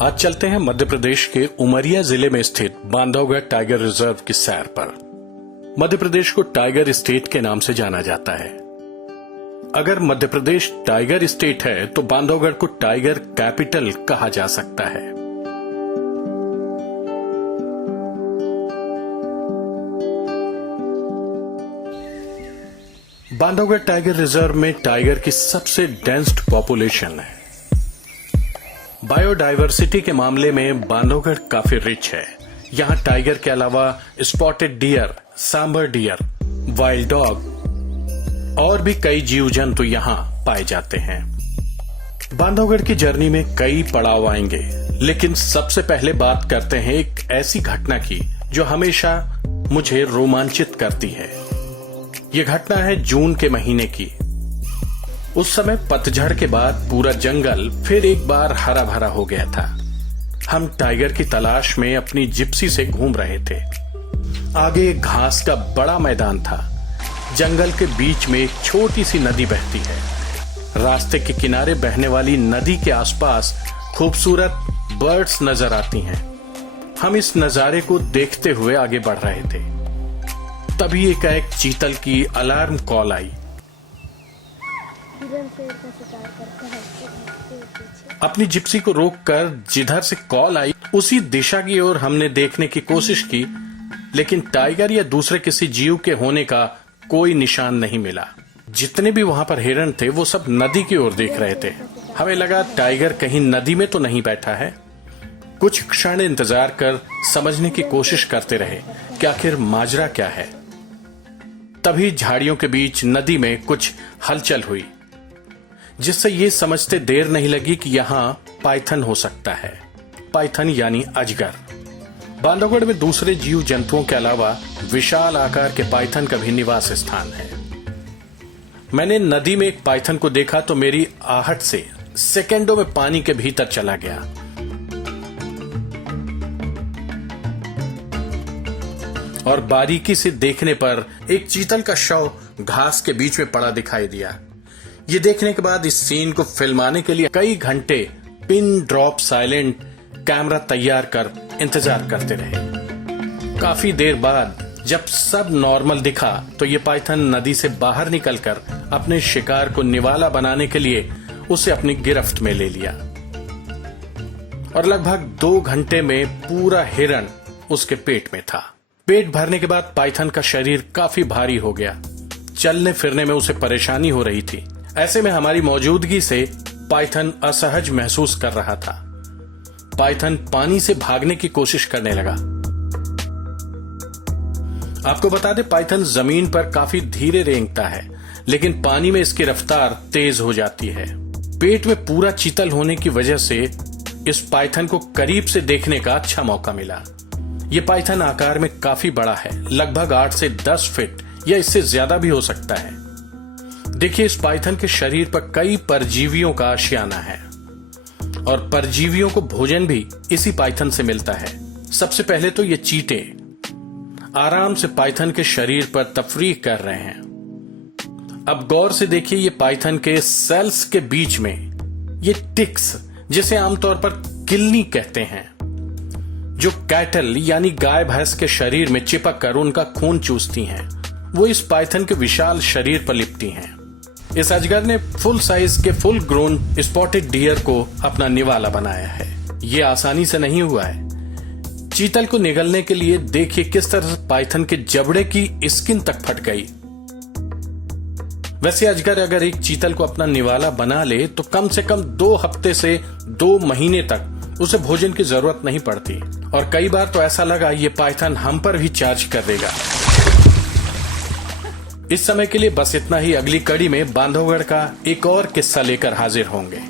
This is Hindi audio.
आज चलते हैं मध्य प्रदेश के उमरिया जिले में स्थित बांधवगढ़ टाइगर रिजर्व की सैर पर। मध्य प्रदेश को टाइगर स्टेट के नाम से जाना जाता है। अगर मध्य प्रदेश टाइगर स्टेट है तो बांधवगढ़ को टाइगर कैपिटल कहा जा सकता है। बांधवगढ़ टाइगर रिजर्व में टाइगर की सबसे डेंस्ड पॉपुलेशन है। बायोडायवर्सिटी के मामले में बांधवगढ़ काफी रिच है। यहाँ टाइगर के अलावा spotted deer, sambar deer, wild dog और भी कई जीव जंतु यहाँ पाए जाते हैं। बांधवगढ़ की जर्नी में कई पड़ाव आएंगे, लेकिन सबसे पहले बात करते हैं एक ऐसी घटना की जो हमेशा मुझे रोमांचित करती है। ये घटना है जून के महीने की। उस समय पतझड़ के बाद पूरा जंगल फिर एक बार हरा भरा हो गया था। हम टाइगर की तलाश में अपनी जिप्सी से घूम रहे थे। आगे घास का बड़ा मैदान था। जंगल के बीच में एक छोटी सी नदी बहती है। रास्ते के किनारे बहने वाली नदी के आसपास खूबसूरत बर्ड्स नजर आती हैं। हम इस नजारे को देखते हुए आगे बढ़ रहे थे। तभी एकाएक चीतल की अलार्म कॉल आई। अपनी जिप्सी को रोककर जिधर से कॉल आई उसी दिशा की ओर हमने देखने की कोशिश की, लेकिन टाइगर या दूसरे किसी जीव के होने का कोई निशान नहीं मिला। जितने भी वहां पर हिरण थे वो सब नदी की ओर देख रहे थे। हमें लगा टाइगर कहीं नदी में तो नहीं बैठा है। कुछ क्षण इंतजार कर समझने की कोशिश करते रहे कि आखिर माजरा क्या है। तभी झाड़ियों के बीच नदी में कुछ हलचल हुई, जिससे ये समझते देर नहीं लगी कि यहाँ पाइथन हो सकता है। पाइथन यानी अजगर। बांधवगढ़ में दूसरे जीव जंतुओं के अलावा विशाल आकार के पाइथन का भी निवास स्थान है। मैंने नदी में एक पाइथन को देखा तो मेरी आहट से सेकेंडों में पानी के भीतर चला गया। और बारीकी से देखने पर एक चीतल का शव घास के बीच में पड़ा दिखाई दिया। ये देखने के बाद इस सीन को फिल्माने के लिए कई घंटे पिन ड्रॉप साइलेंट कैमरा तैयार कर इंतजार करते रहे। काफी देर बाद जब सब नॉर्मल दिखा तो ये पाइथन नदी से बाहर निकलकर अपने शिकार को निवाला बनाने के लिए उसे अपनी गिरफ्त में ले लिया। और लगभग 2 घंटे में पूरा हिरण उसके पेट में था। पेट भरने के बाद पाइथन का शरीर काफी भारी हो गया। चलने फिरने में उसे परेशानी हो रही थी। ऐसे में हमारी मौजूदगी से पाइथन असहज महसूस कर रहा था। पाइथन पानी से भागने की कोशिश करने लगा। आपको बता दें, पाइथन जमीन पर काफी धीरे रेंगता है, लेकिन पानी में इसकी रफ्तार तेज हो जाती है। पेट में पूरा चीतल होने की वजह से इस पाइथन को करीब से देखने का अच्छा मौका मिला। यह पाइथन आकार में काफी बड़ा है, लगभग 8 से 10 फीट या इससे ज्यादा भी हो सकता है। देखिए, इस पाइथन के शरीर पर कई परजीवियों का आशियाना है और परजीवियों को भोजन भी इसी पाइथन से मिलता है। सबसे पहले तो ये चींटे आराम से पाइथन के शरीर पर तफरीह कर रहे हैं। अब गौर से देखिए, ये पाइथन के सेल्स के बीच में ये टिक्स, जिसे आमतौर पर किलनी कहते हैं, जो कैटल यानी गाय भैंस के शरीर में चिपक कर उनका खून चूसती हैं, वो इस पाइथन के विशाल शरीर पर लिपटी हैं। इस अजगर ने फुल साइज के फुल ग्रोन स्पॉटेड डियर को अपना निवाला बनाया है। ये आसानी से नहीं हुआ है। चीतल को निगलने के लिए देखिए किस तरह पाइथन के जबड़े की स्किन तक फट गई। वैसे अजगर अगर एक चीतल को अपना निवाला बना ले तो कम से कम 2 हफ्ते से 2 महीने तक उसे भोजन की जरूरत नहीं पड़ती। और कई बार तो ऐसा लगा ये पाइथन हम पर भी चार्ज कर देगा। इस समय के लिए बस इतना ही। अगली कड़ी में बांधवगढ़ का एक और किस्सा लेकर हाजिर होंगे।